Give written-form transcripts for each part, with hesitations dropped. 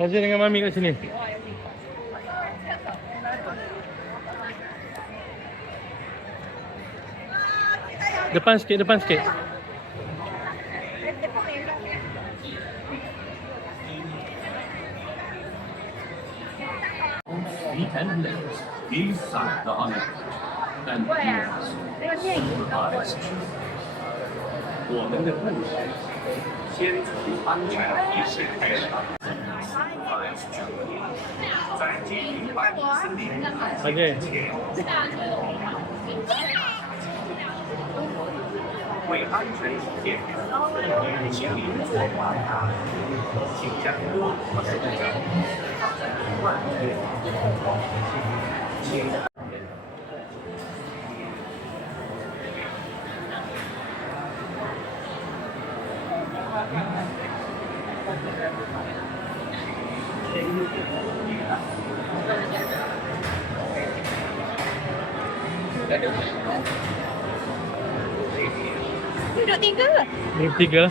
Raja dengan Mami kat sini. Depan sikit, depan sikit. Feet and legs inside the honey and ears eyes. 我们的故事先从安全意识开始。在140年代 Okey. 为安全起见，请您做好，请将锅和手脚放在万月，请。Duduk tiga. Duduk tiga.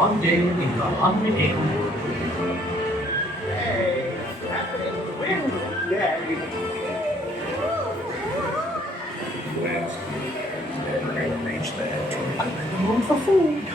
One day in the hungry day. Reach there to room for food.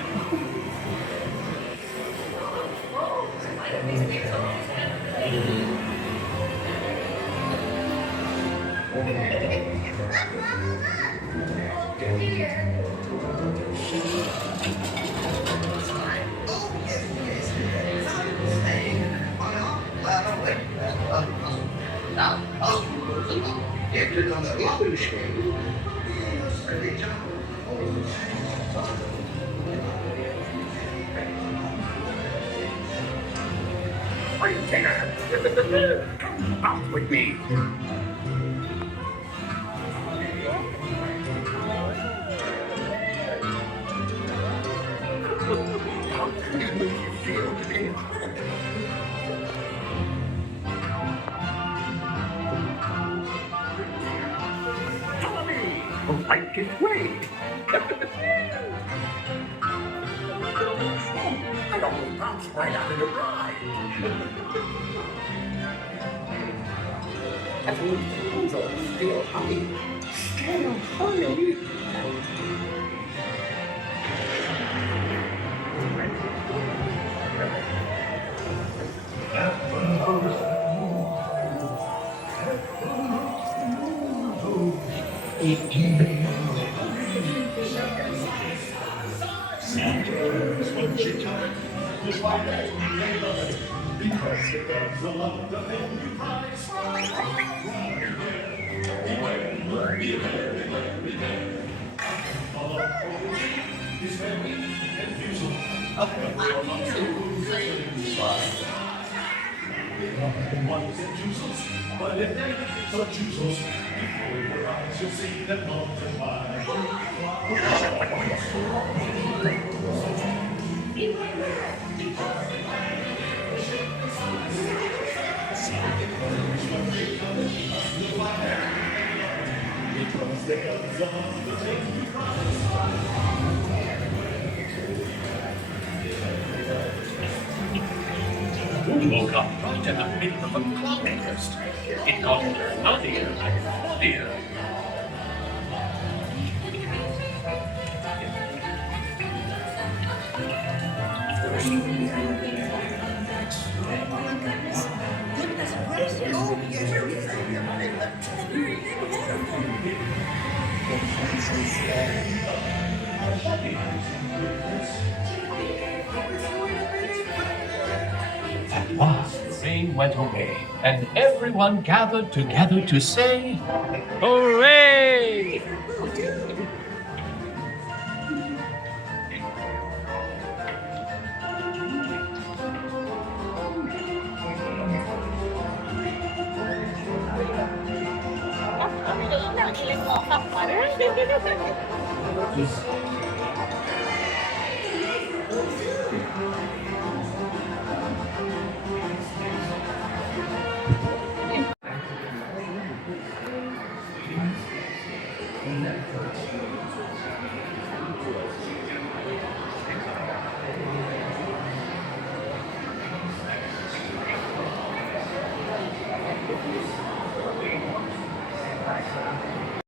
Come out with me. How can it make you feel to be Tommy, like it way. I almost bounced right out of the ride. I think still honey. Still honey. But if they are juicers, before your eyes you'll see them multiply. Because they love the thing you Who woke up right in the middle of a cloudburst? It got nuttier and nuttier. At last, the rain went away, and everyone gathered together to say, Hooray! 想你连我放完。